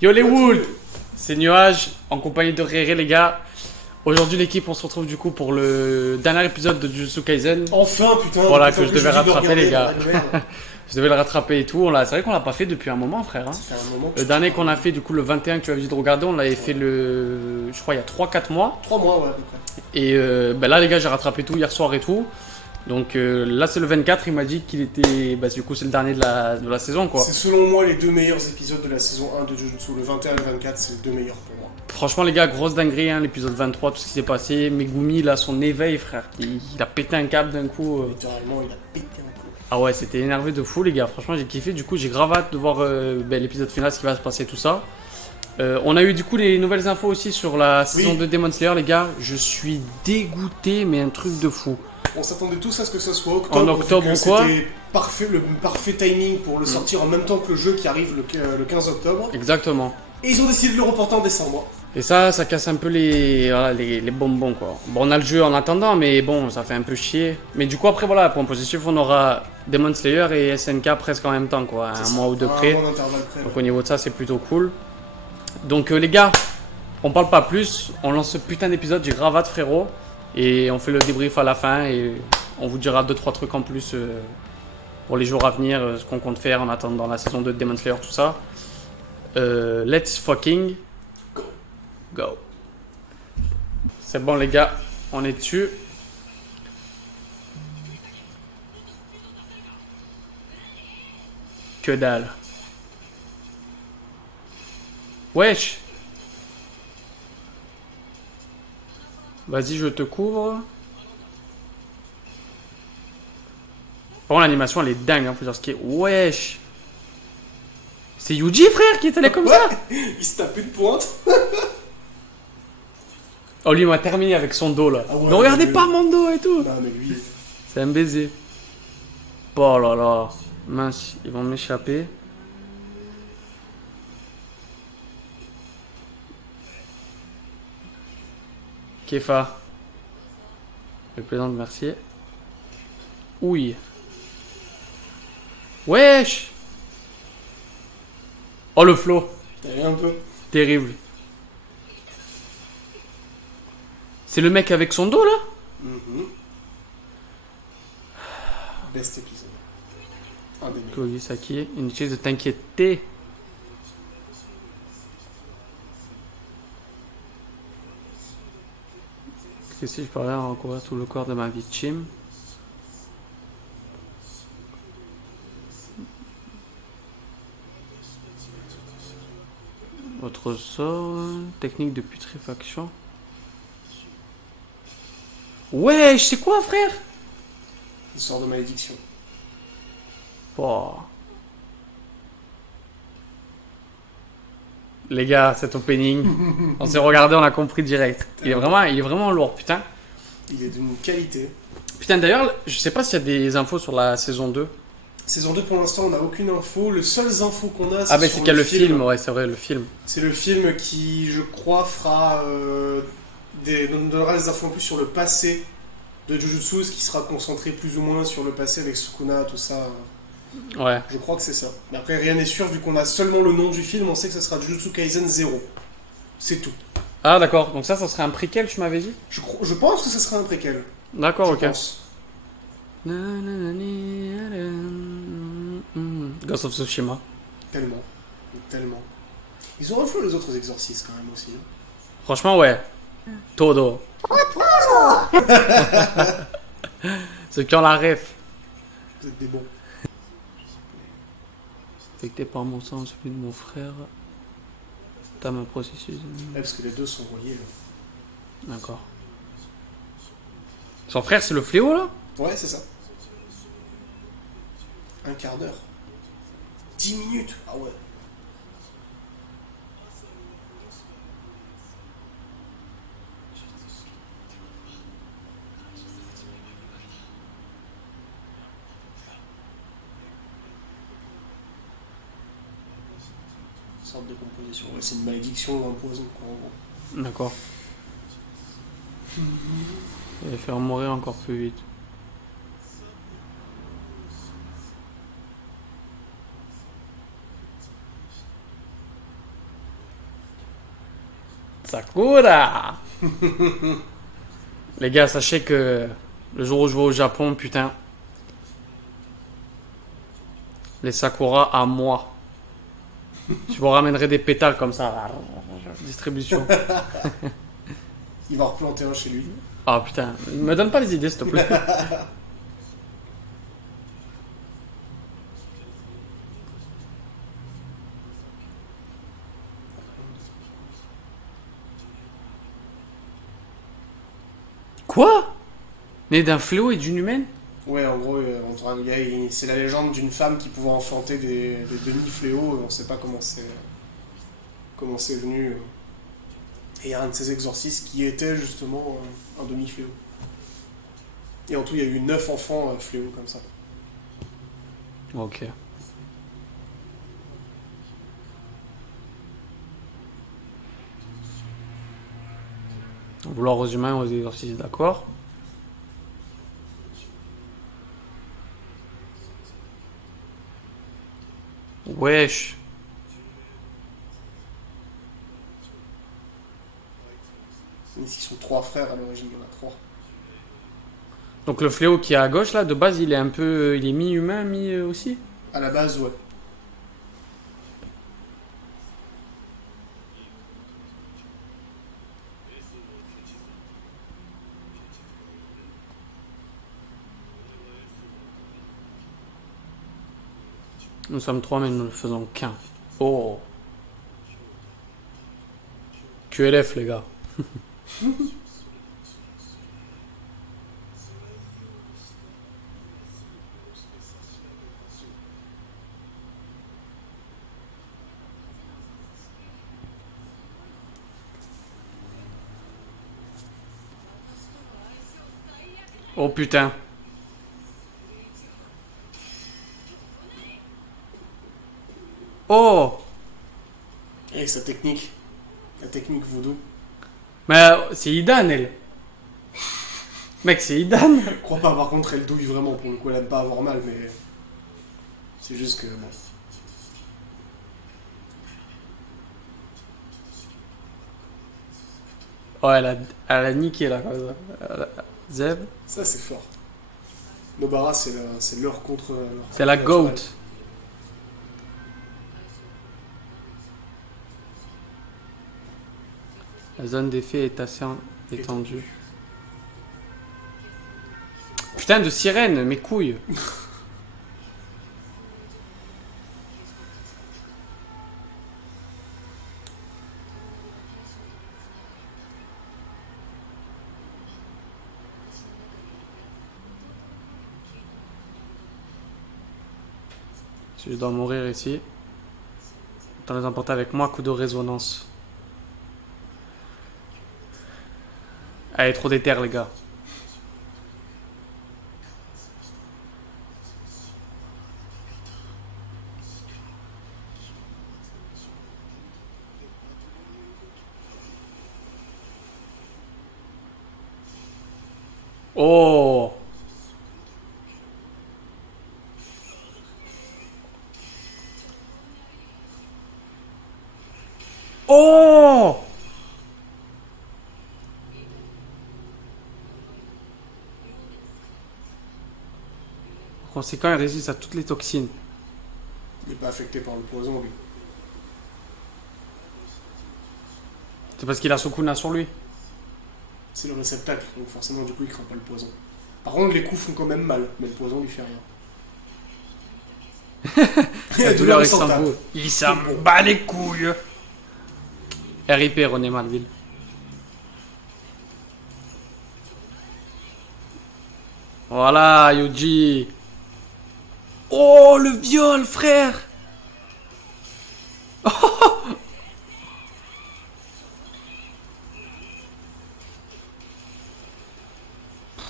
Yo les Wolves, c'est Nuage en compagnie de Réré les gars. Aujourd'hui l'équipe on se retrouve du coup pour le dernier épisode de Jujutsu Kaisen. Enfin putain. Voilà que je devais rattraper les gars. Ouais. Je devais le rattraper et tout. C'est vrai qu'on l'a pas fait depuis un moment frère. Hein. Ça fait un moment. Le dernier qu'on a fait du coup le 21 que tu avais dit de regarder, on l'avait fait je crois il y a 3-4 mois. 3 mois ouais à peu près. Et là les gars j'ai rattrapé tout hier soir et tout. Donc là c'est le 24, il m'a dit qu'il était, du coup c'est le dernier de la saison quoi. C'est selon moi les deux meilleurs épisodes de la saison 1 de Jujutsu, le 21 et le 24 c'est les deux meilleurs pour moi. Franchement les gars, grosse dinguerie hein, l'épisode 23, tout ce qui s'est passé, Megumi là son éveil frère, il a pété un câble d'un coup. Littéralement il a pété un coup. Ah ouais c'était énervé de fou les gars, franchement j'ai kiffé, du coup j'ai grave hâte de voir l'épisode final, ce qui va se passer tout ça. On a eu du coup les nouvelles infos aussi sur la saison 2 Demon Slayer les gars, je suis dégoûté mais un truc de fou. On s'attendait tous à ce que ça soit octobre. En octobre ou quoi. C'était le parfait timing pour le sortir en même temps que le jeu qui arrive le 15 octobre. Exactement. Et ils ont décidé de le reporter en décembre. Et ça casse un peu les bonbons quoi. Bon on a le jeu en attendant mais bon ça fait un peu chier. Mais du coup après voilà, point positif on aura Demon Slayer et SNK presque en même temps quoi, un mois ou deux près. Un mois d'intervalle près. Donc au niveau de ça c'est plutôt cool. Donc les gars, on parle pas plus, on lance ce putain d'épisode, j'ai grave hâte frérot. Et on fait le débrief à la fin et on vous dira 2-3 trucs en plus pour les jours à venir, ce qu'on compte faire en attendant la saison 2 de Demon Slayer, tout ça. Let's fucking go. C'est bon les gars, on est dessus. Que dalle. Wesh. Vas-y, je te couvre. Par contre, l'animation, elle est dingue. Hein, faut dire ce qui est. Wesh. C'est Yuji, frère, qui est allé comme ça. Il se tape une pointe. Oh, lui, il m'a terminé avec son dos, là. Ah ouais, ne regardez mais pas mon dos et tout. Non, mais lui. C'est un baiser. Oh là là. Mince, ils vont m'échapper. Kefa. Je plaisante, merci. Ouille. Wesh. Oh le flow. T'as vu un peu. Terrible. C'est le mec avec son dos là. Best épisode. Un des meilleurs. Kogisaki, inutile de t'inquiéter. Que si je parlais à recouvrir tout le corps de ma victime. Autre sort, technique de putréfaction. Wesh, c'est quoi frère? Histoire de malédiction. Oh. Les gars, cet opening, on s'est regardé, on a compris direct. Il est vraiment lourd, putain. Il est d'une qualité. Putain, d'ailleurs, je sais pas s'il y a des infos sur la saison 2. Saison 2 pour l'instant on n'a aucune info. Les seules infos qu'on a Ah, mais sur c'est qu'il y a le film, ouais, c'est vrai, le film. C'est le film qui, je crois, fera donnera des infos en plus sur le passé de Jujutsu, ce qui sera concentré plus ou moins sur le passé avec Sukuna, tout ça. Ouais. Je crois que c'est ça. Mais après, rien n'est sûr, vu qu'on a seulement le nom du film, on sait que ça sera Jujutsu Kaisen 0. C'est tout. Ah, d'accord, donc ça serait un préquel, tu m'avais dit? Je pense que ça sera un préquel. D'accord, Je ok. pense. Ghost of Tsushima. Tellement. Tellement. Ils ont refait les autres exorcistes quand même aussi. Franchement, ouais. Todo. Ceux qui ont la ref. Vous êtes des bons. Affecté par mon sang, celui de mon frère. T'as un processus. Ouais, parce que les deux sont reliés. Là. D'accord. Son frère, c'est le fléau là? Ouais, c'est ça. Un quart d'heure. 10 minutes. Ah ouais. Une sorte de composition. Ouais, c'est une malédiction ou un poison, quoi, en gros. D'accord. Et faire mourir encore plus vite. Sakura. Les gars, sachez que le jour où je vais au Japon, putain, les Sakura à moi. Je vous ramènerai des pétales comme ça. Distribution. Il va replanter un chez lui. Ah putain, me donne pas les idées s'il te plaît. Quoi? Né d'un fléau et d'une humaine? Ouais, en gros, c'est la légende d'une femme qui pouvait enfanter des demi-fléaux. On sait pas comment c'est venu. Et il y a un de ces exorcistes qui était justement un demi-fléau. Et en tout, il y a eu 9 enfants fléaux comme ça. Ok. Vouloir aux humains, aux exorcistes, d'accord. Wesh. Ils sont 3 frères à l'origine, il y en a 3. Donc le fléau qui est à gauche là, de base, il est un peu, il est mi-humain, mi aussi. À la base, ouais. Nous sommes 3 mais nous ne faisons qu'un. Oh. QLF les gars. Oh putain. Oh. Et sa technique. La technique voodoo. Mais c'est Idan elle. Mec, c'est Idan. Je crois pas, par contre, elle douille vraiment. Pour le coup, elle aime pas avoir mal, mais. C'est juste que. Bon. Oh, elle a niqué là. Comme ça. Zeb. Ça, c'est fort. Nobara, c'est leur contre. C'est la GOAT. La zone d'effet est assez étendue. Putain de sirène, mes couilles. Si je dois mourir ici, autant les emporter avec moi, coup de résonance. Allez, trop d'éther, les gars. Oh! Oh! Par conséquent, il résiste à toutes les toxines. Il est pas affecté par le poison, lui. C'est parce qu'il a Sukuna sur lui. C'est le réceptacle, donc forcément, du coup, il craint pas le poison. Par contre, les coups font quand même mal, mais le poison lui fait rien. La douleur, il s'en tape. fout. Il s'en bat les couilles. RIP, René Malville. Voilà, Yuji. Oh, le viol, frère.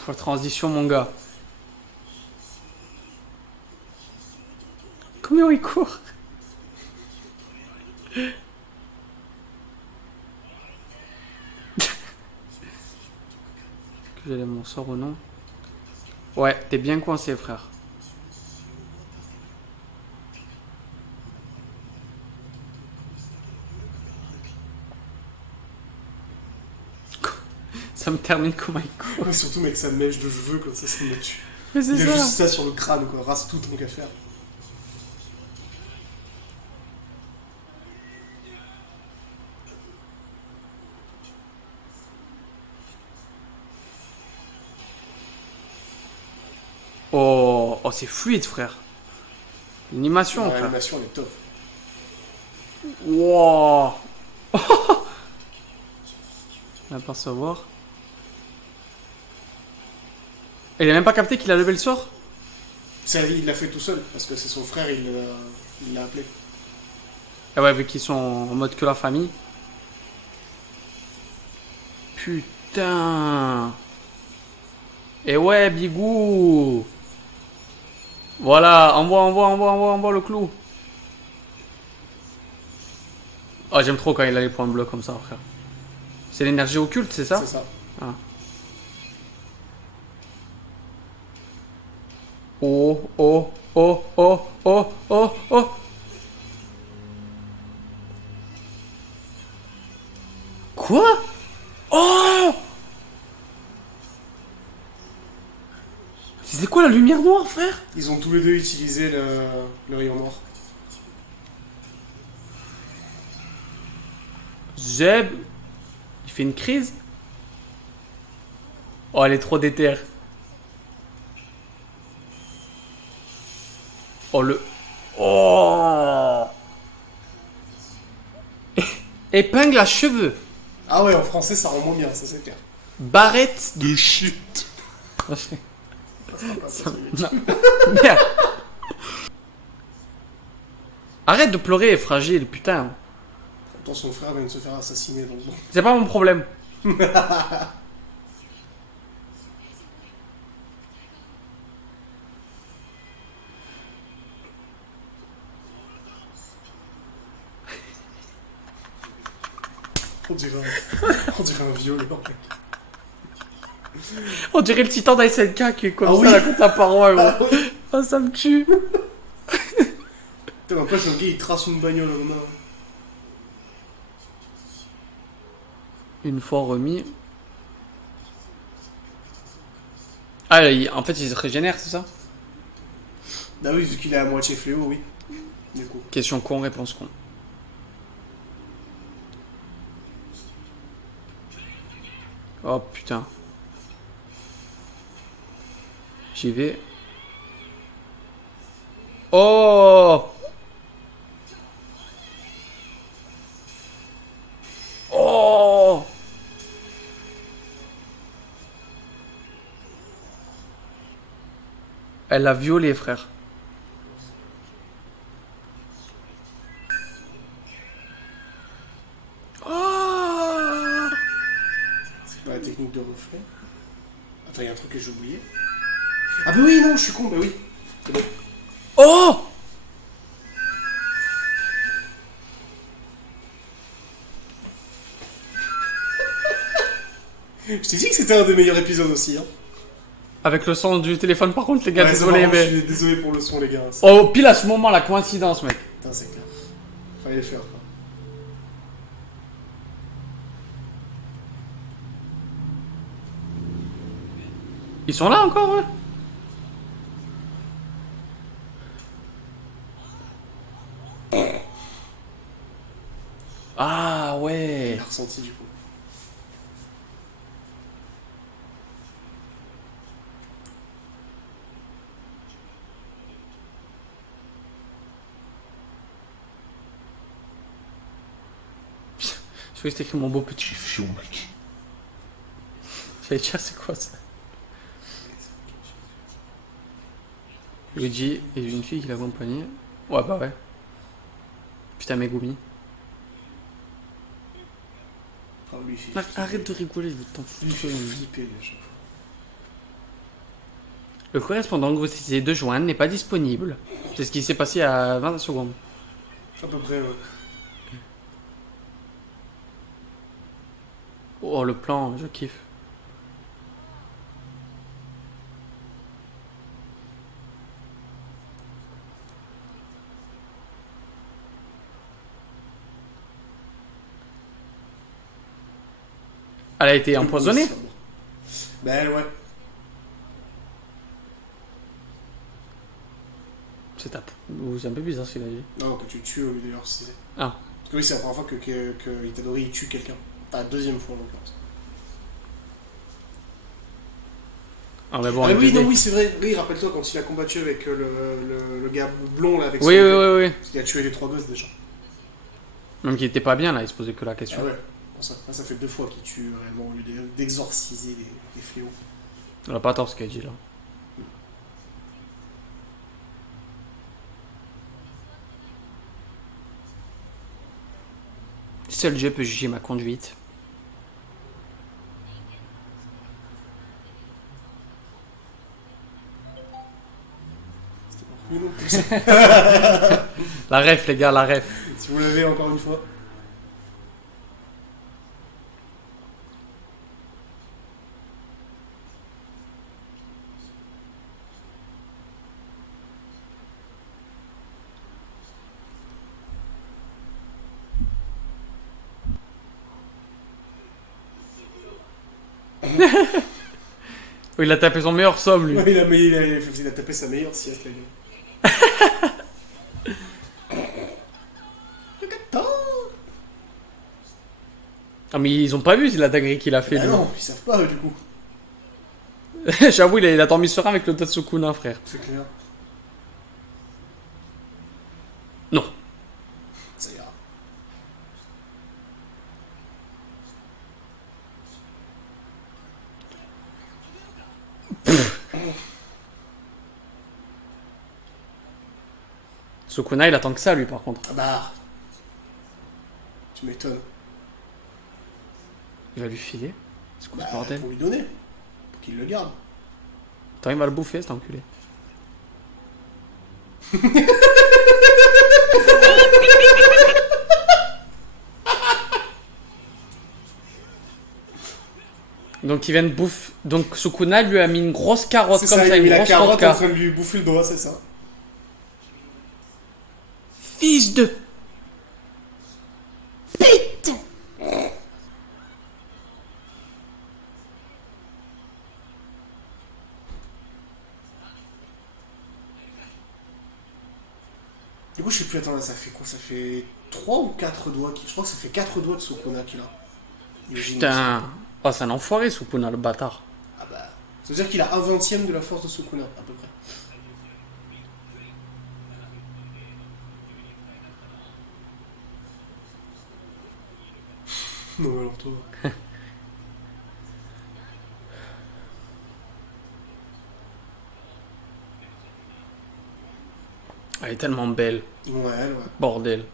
La transition, mon gars. Combien il court? Que j'allais mon sort ou non? Ouais, t'es bien coincé, frère. Ça me termine comme un coup. Mais surtout, mec, sa mèche de cheveux, comme ça me tue. Mais c'est Il a ça. juste ça sur le crâne, quoi. Rase tout tant qu'à faire. Oh, oh c'est fluide, frère. L'animation, frère. L'animation, elle est top. Wow. On va pas savoir. Il a même pas capté qu'il a levé le sort. Il l'a fait tout seul, parce que c'est son frère, il l'a appelé. Ah ouais, vu qu'ils sont en mode que la famille. Putain. Et ouais, Bigou. Voilà, envoie le clou. Oh, j'aime trop quand il a les points bleus comme ça, frère. C'est l'énergie occulte, c'est ça? C'est ça. Ah. Oh, oh, oh, oh, oh, oh, oh. Quoi? Oh! C'était quoi la lumière noire, frère? Ils ont tous les deux utilisé le rayon noir. Zeb, il fait une crise. Oh, elle est trop déter. Oh, le... Oh! Épingle à cheveux. Ah ouais, en français, ça rend moins bien, ça c'est clair. Barrette de shit. Non. Merde. Arrête de pleurer, fragile, putain. Pourtant, son frère vient de se faire assassiner dans le monde. C'est pas mon problème. On dirait un violeur, mec. On dirait le titan d'SNK qui est comme Ah ça oui. là, contre la paroi. Ah Gros. oui. Oh, ça me tue. Putain, n'empêche, le gars, il trace une bagnole en main. Une fois remis. Ah, en fait, il se régénère, c'est ça? Bah oui, vu qu'il est à moitié fléau, oui. Du coup. Question con, réponse con. Oh putain. J'y vais. Oh! Oh! Elle l'a violé, frère. Oh! C'est pas la technique de reflet. Attends, il y a un truc que j'ai oublié. Ah bah oui, non, je suis con, bah oui. C'est bon. Oh! Je t'ai dit que c'était un des meilleurs épisodes aussi, hein. Avec le son du téléphone, par contre, les gars, Ouais, désolé, c'est marrant, mais. je suis désolé pour le son, les gars. Oh, pile à ce moment, la coïncidence, mec. Putain, c'est clair. Fallait le faire, quoi. Ils sont là encore, eux? Ah ouais. Il a ressenti, du coup. Je croyais que c'était écrit mon beau petit. Tu fion, mec. J'allais dire, c'est quoi ça? Luigi et une fille qui l'accompagnait. Ouais, bah ouais. Putain, Megumi. Ah, lui, il fait Arrête de rigoler, je t'en fous. il fait flipper, déjà. Le correspondant que vous essayez de joindre n'est pas disponible. C'est ce qui s'est passé à 20 secondes. À peu près, ouais. Oh, le plan, je kiffe. Elle a été empoisonnée? Bah elle, ouais. C'est un peu bizarre ce qu'il a dit. Non, que tu tues au lieu de l'exorciser. Ah. Parce que oui, c'est la première fois que Itadori il tue quelqu'un. Enfin, la deuxième fois en l'occurrence. Ah, mais bon, Ah avec oui, le non, dé. oui, c'est vrai. Oui, rappelle-toi quand il a combattu avec le gars blond là, avec son Oui, oui, épée. oui, oui. Parce qu'il a tué les trois gosses déjà. Même qu'il était pas bien là, il se posait que la Ah question. ouais. Bon, ça fait 2 fois qu'il tue réellement au lieu d'exorciser les fléaux. On a pas tort ce qu'il a dit là. Seul Dieu peut juger ma conduite. C'était pour lui non plus. La ref, les gars, la ref. Si vous l'avez encore une fois. Oui, il a tapé son meilleur somme lui. Ouais, il a tapé sa meilleure sieste, la gueule. Ah, mais ils ont pas vu la dinguerie qu'il a fait Ah lui. non, ils savent pas eux, du coup. J'avoue, il a dormi serein avec le Tatsukuna, frère. C'est clair. Non. Ça ira. Sukuna, il attend que ça lui par contre. Ah bah. Tu m'étonnes. Il va lui filer. C'est quoi Bah, ce bordel? pour lui donner. Pour qu'il le garde. Attends, il va le bouffer cet enculé. Donc il vient de bouffer. Donc Sukuna lui a mis une grosse carotte C'est comme ça, ça, il a une mis la grosse carotte en vodka. train de lui bouffer le doigt, c'est ça. Fils de. Du coup, je sais plus, attends, là, ça fait quoi? Ça fait 3 ou 4 doigts Je crois que ça fait 4 doigts de Sukuna qu'il a. Putain. Oh, c'est un enfoiré Sukuna, le bâtard. Ah bah. Ça veut dire qu'il a un vingtième de la force de Sukuna, à peu près. Non, mais alors toi. Elle est tellement belle. Ouais, ouais. Bordel.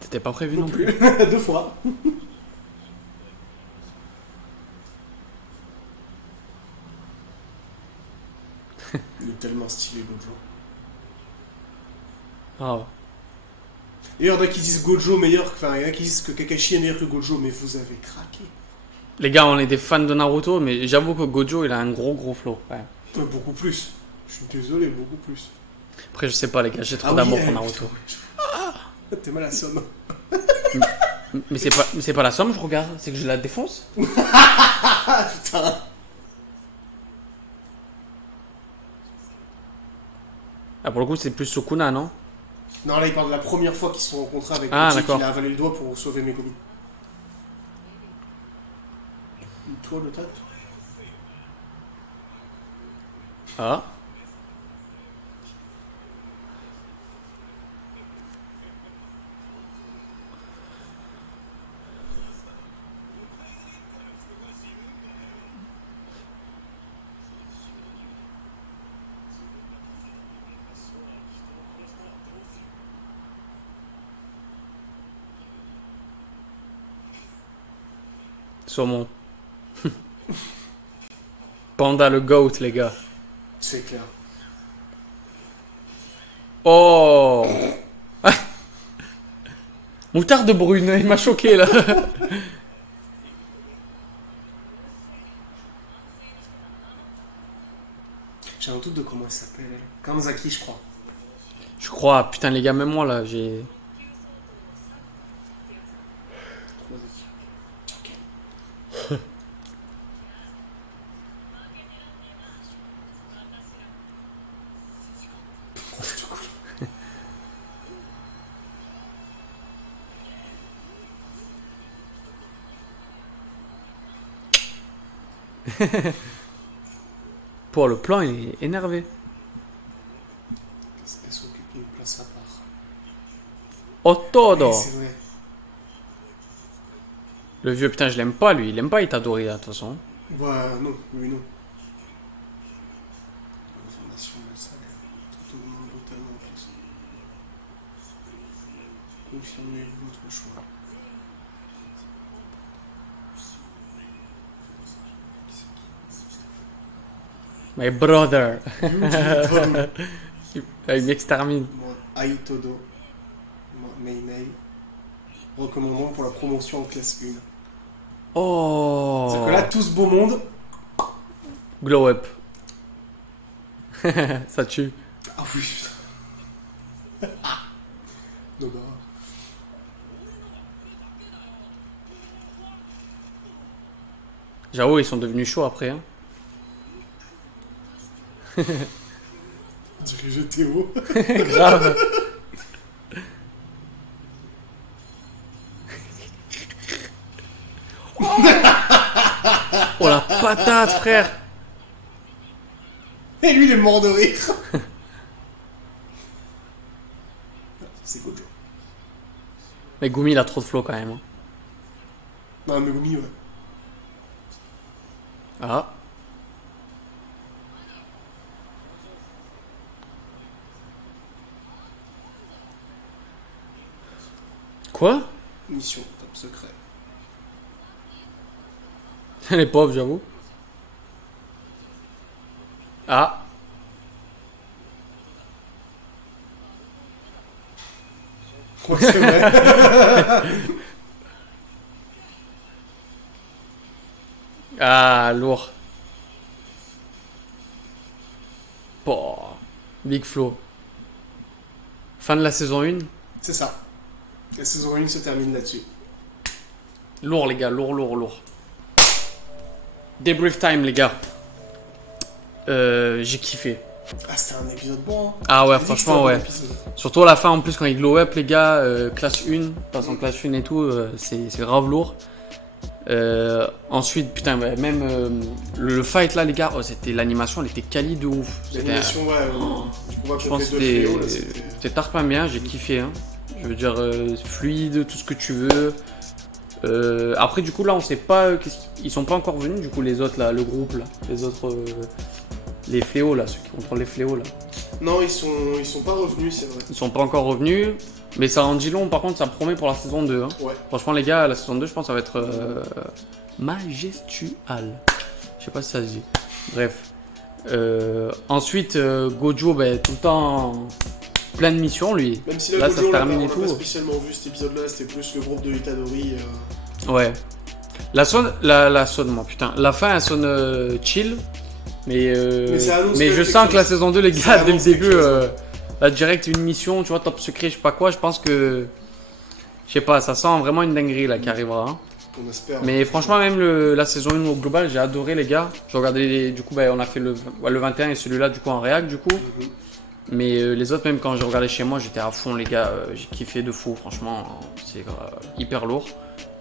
C'était pas prévu non, plus. 2 fois. Il est tellement stylé, Gojo. Ah. Et il y en a qui disent Gojo meilleur, enfin, il y en a qui disent que Kakashi est meilleur que Gojo, mais vous avez craqué. Les gars, on est des fans de Naruto, mais j'avoue que Gojo, il a un gros flow. Ouais. Beaucoup plus. Je suis désolé, beaucoup plus. Après, je sais pas, les gars, j'ai trop Ah oui, d'amour eh, pour Naruto. putain. T'es mal à somme. Mais c'est pas la somme, je regarde, c'est que je la défonce. Ah putain. Ah, pour le coup, c'est plus Sukuna, non? Non, là, il parle de la première fois qu'ils se sont rencontrés avec Ah, Koji, d'accord. qu'il a avalé le doigt pour sauver Megumi. Toi, le tact. Ah. Saumon. Panda le goat, les gars. C'est clair. Oh. Moutarde brune, il m'a choqué là. J'ai un doute de comment elle s'appelle. Kanzaki, je crois. Je crois, putain les gars, même moi là, j'ai... Pour le plan, il est énervé. Elles sont occupées une place à part. Oh todo. C'est vrai. Le vieux, putain, je l'aime pas, lui. Il aime pas Itadori, là, de toute façon. Bah non, lui non. Information de ça, tout le monde brutalement en plus. Confirmez votre choix. My brother. Yuji Tom. Il m'extermine. Moi, Aitodo. Moi, Mei Mei. Recommandons pour la promotion en classe 1. Oh. C'est que là, tout ce beau monde. Glow up. Ça tue. Ah oui. Non, bah. J'avoue, ils sont devenus chauds après. Hein. Dirigé Théo. Grave. Oh la patate, frère. Et lui, il est mort de rire. C'est Gojo. Mais Gumi, il a trop de flow quand même. Hein. Non, mais Gumi, ouais. Ah. Quoi? Mission top secret. Elle est pauvre, j'avoue. Ah. Ouais, c'est vrai. Ah, lourd. Bon. Big flow. Fin de la saison 1. C'est ça. La saison 1 se termine là-dessus. Lourd, les gars. Lourd, lourd, lourd. Debrief time, les gars. J'ai kiffé. Ah, c'était un épisode bon. Hein. Ah ouais, J'ai dit que franchement, c'était un bon ouais. épisode. Surtout à la fin, en plus, quand il glow up, les gars, classe 1, passe en classe 1 et tout, c'est grave lourd. Ensuite, putain, ouais, même le fight là, les gars, oh, c'était l'animation, elle était quali de ouf. L'animation, ouais, du combat Je contre pense les que deux fléaux, là, c'était... c'était tarpin bien, j'ai kiffé. Hein. Je veux dire, fluide, tout ce que tu veux. Après, du coup, là, on sait pas. Ils sont pas encore venus, du coup, les autres, là, le groupe, là. Les autres. Les fléaux, là, ceux qui contrôlent les fléaux, là. Non, ils sont pas revenus, c'est vrai. Ils sont pas encore revenus. Mais ça en dit long, par contre, ça promet pour la saison 2. Hein. Ouais. Franchement, les gars, la saison 2, je pense, ça va être majestual. Je sais pas si ça se dit. Bref. Ensuite, Gojo, ben, tout le temps plein de missions, lui. Même si là, Là, Gojo, ça se on l'a termine pas- et on l'a pas tout. spécialement vu cet épisode-là, c'était plus le groupe de Itadori. Ouais. La sonne, moi, putain. La fin, elle sonne chill. Mais ça annonce je quelque sens que la chose. saison 2, les Ça gars, dès le annonce quelque début, chose. là, direct, une mission, tu vois, top secret, je sais pas quoi, je pense que. Je sais pas, ça sent vraiment une dinguerie là qui arrivera. Hein. On espère. Mais franchement, même la saison 1 au global, j'ai adoré, les gars. J'ai regardé, du coup, bah, on a fait le 21 et celui-là, du coup, en réac, du coup. Mhm. Mais les autres, même quand j'ai regardé chez moi, j'étais à fond, les gars. J'ai kiffé de fou, franchement. C'est hyper lourd.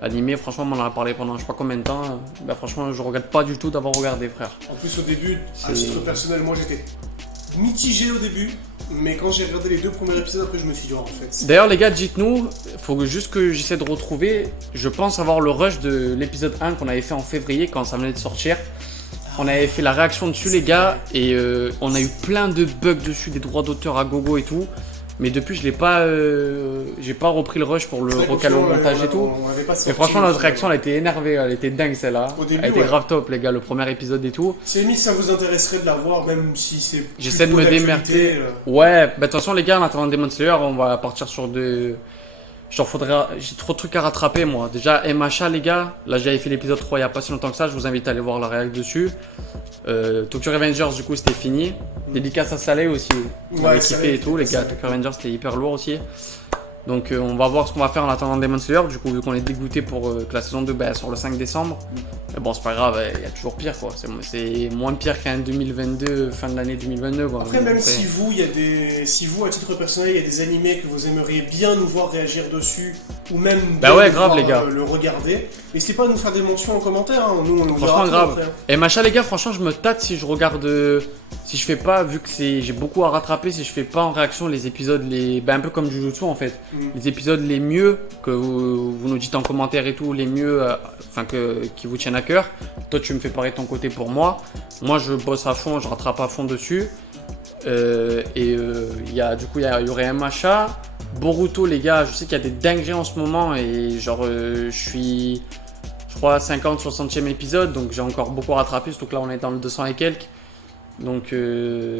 Animé, franchement, on en a parlé pendant je sais pas combien de temps. Bah, franchement, je regrette pas du tout d'avoir regardé, frère. En plus, au début, à C'est- titre personnel, moi j'étais mitigé au début. Mais quand j'ai regardé les deux premiers épisodes, après je me suis dit, oh, en fait. D'ailleurs, les gars, dites-nous, faut juste que j'essaie de retrouver. Je pense avoir le rush de l'épisode 1 qu'on avait fait en février quand ça venait de sortir. On avait fait la réaction dessus, les gars, et on a eu plein de bugs dessus, des droits d'auteur à gogo et tout. Mais depuis, j'ai pas repris le rush pour le C'est vrai qu'au recaler au final, montage et tout. on avait pas Et sorti, franchement, notre on- réaction, elle était énervée, elle était dingue celle-là. Au début, Elle était ouais. grave top, les gars, le premier épisode et tout. C'est limite, ça vous intéresserait de la voir, même si c'est. J'essaie de plus me trop démerder. d'actualité, Ouais, bah de toute façon, les gars, en attendant Demon Slayer, on va partir sur des. J'ai trop de trucs à rattraper, moi. Déjà, MHA, les gars, là, j'avais fait l'épisode 3 il y a pas si longtemps que ça, je vous invite à aller voir la réact dessus. Tokyo Revengers, du coup, c'était fini. Dédicace à Saleh aussi. On Ouais, avait Saleh, kiffé et tout, les gars. Saleh. Tokyo Revengers, c'était hyper lourd aussi. Donc on va voir ce qu'on va faire en attendant Demon Slayer. Du coup, vu qu'on est dégoûté pour que la saison 2 sort le 5 décembre. Mais bon, c'est pas grave, il y a toujours pire quoi. C'est moins pire qu'un 2022, fin de l'année 2022 quoi. Après, même si vous, si vous, à titre personnel, il y a des animés que vous aimeriez bien nous voir réagir dessus, ou même grave voir, les gars. Le regarder, n'hésitez pas à nous faire des mentions en commentaire. Hein. Nous, on le franchement verra grave. après, hein. Et machin les gars, franchement, je me tâte si je regarde. Si je fais pas, vu que j'ai beaucoup à rattraper, si je fais pas en réaction les épisodes, un peu comme Jujutsu en fait, les épisodes les mieux que vous nous dites en commentaire et tout, les mieux, qui vous tiennent à cœur. Toi, tu me fais pareil de ton côté pour moi. Moi, je bosse à fond, je rattrape à fond dessus. Il y aurait MHA, Boruto, les gars. Je sais qu'il y a des dingueries en ce moment et genre, je suis, je crois, 50, 60e épisode, donc j'ai encore beaucoup à rattraper. Surtout que là, on est dans le 200 et quelques. Donc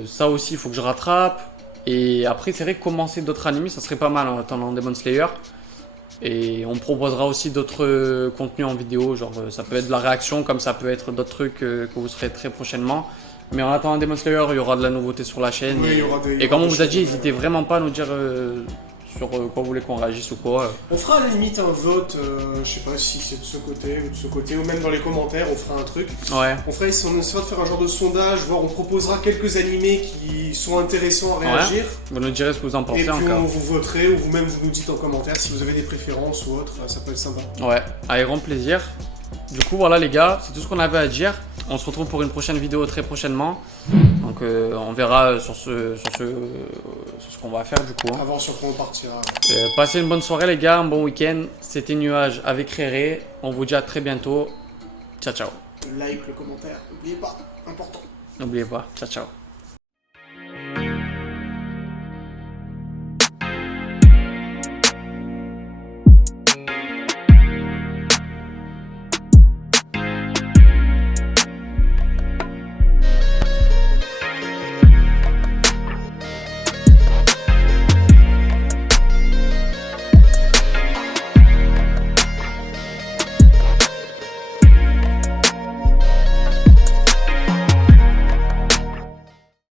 ça aussi, il faut que je rattrape. Et après, c'est vrai que commencer d'autres animés, ça serait pas mal en attendant Demon Slayer. Et on proposera aussi d'autres contenus en vidéo, genre ça peut être de la réaction, comme ça peut être d'autres trucs que vous serez très prochainement. Mais en attendant Demon Slayer, il y aura de la nouveauté sur la chaîne. Oui, et comme on vous a dit, n'hésitez vraiment pas à nous dire sur quoi vous voulez qu'on réagisse ou quoi. On fera à la limite un vote, je sais pas si c'est de ce côté ou de ce côté, ou même dans les commentaires, on fera un truc. Ouais. On essaiera de faire un genre de sondage, voir, on proposera quelques animés qui sont intéressants à réagir. Ouais. Vous nous direz ce que vous en pensez et puis encore. vous voterez, ou vous-même vous nous dites en commentaire si vous avez des préférences ou autre, ça peut être sympa. Ouais, avec grand plaisir. Du coup, voilà les gars, c'est tout ce qu'on avait à dire. On se retrouve pour une prochaine vidéo très prochainement. Donc on verra sur ce qu'on va faire du coup. À voir sur quoi on partira. Passez une bonne soirée les gars, un bon week-end. C'était Nuage avec Réré. On vous dit à très bientôt. Ciao ciao. Le like, le commentaire, n'oubliez pas, important. N'oubliez pas. Ciao ciao.